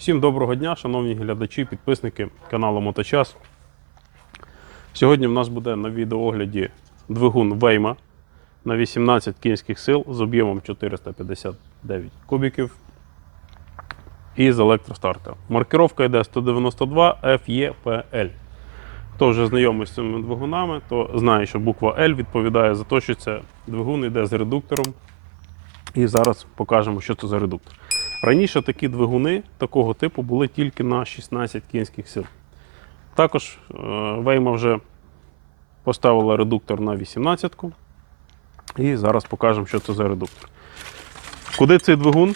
Всім доброго дня, шановні глядачі, підписники каналу Моточас. Сьогодні в нас буде на відеоогляді двигун Вейма на 18 кінських сил з об'ємом 459 кубіків і з електростартером. Маркировка йде 192 FEPL. Хто вже знайомий з цими двигунами, то знає, що буква L відповідає за те, що це двигун йде з редуктором. І зараз покажемо, що це за редуктор. Раніше такі двигуни такого типу були тільки на 16 кінських сил. Також е, Вейма вже поставила редуктор на 18 ку І зараз покажемо, що це за редуктор. Куди цей двигун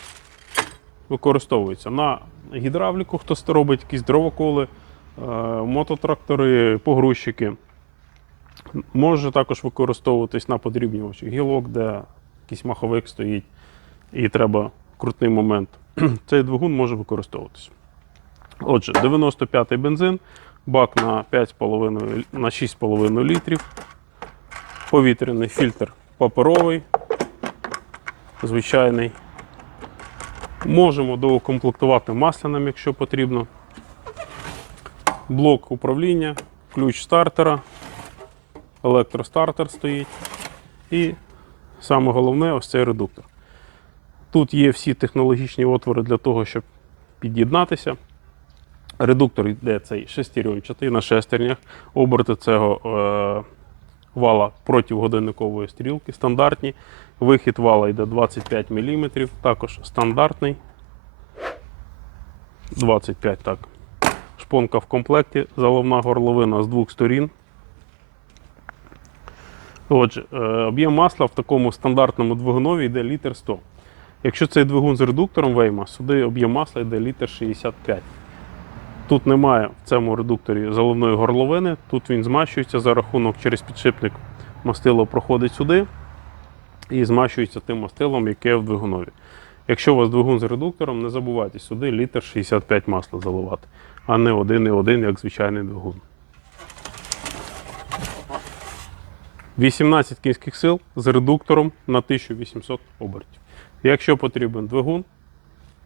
використовується? На гідравліку, хтось робить якісь дровоколи, е, мототрактори, погрузчики. Може також використовуватись на подрібнювачі гілок, де якийсь маховик стоїть і треба крутний момент. Цей двигун може використовуватися. Отже, 95-й бензин, бак на 5,5 на 6,5 літрів, повітряний фільтр паперовий, звичайний. Можемо доукомплектувати масляним, якщо потрібно. Блок управління, ключ стартера, електростартер стоїть. І саме головне ось цей редуктор. Тут є всі технологічні отвори для того, щоб під'єднатися. Редуктор йде цей шестеренчатий на шестернях. Оберти цього е, вала проти годинникової стрілки стандартні. Вихід вала йде 25 мм, також стандартний. 25 так. Шпонка в комплекті, заливна горловина з двох сторін. Отже, е, об'єм масла в такому стандартному двигунові йде літр 100. Якщо цей двигун з редуктором Вейма, сюди об'єм масла йде літр 65. Тут немає в цьому редукторі заливної горловини, тут він змащується за рахунок через підшипник. Мастило проходить сюди і змащується тим мастилом, яке в двигунові. Якщо у вас двигун з редуктором, не забувайте сюди літр 65 масла заливати, а не 1,1, як звичайний двигун. 18 кінських сил з редуктором на 1800 обертів. Якщо потрібен двигун,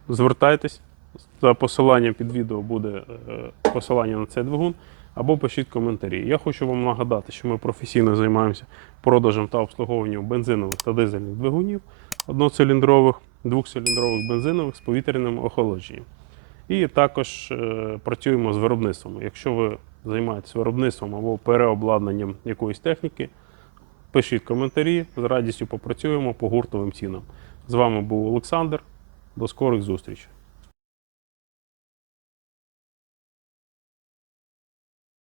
звертайтесь. За посиланням під відео буде е, посилання на цей двигун, або пишіть коментарі. Я хочу вам нагадати, що ми професійно займаємося продажем та обслуговуванням бензинових та дизельних двигунів одноциліндрових, двохциліндрових бензинових з повітряним охолодженням. І також е, працюємо з виробництвом. Якщо ви займаєтесь виробництвом або переобладнанням якоїсь техніки, пишіть коментарі, з радістю попрацюємо по гуртовим цінам. З вами був Олександр. До скорих зустрічей.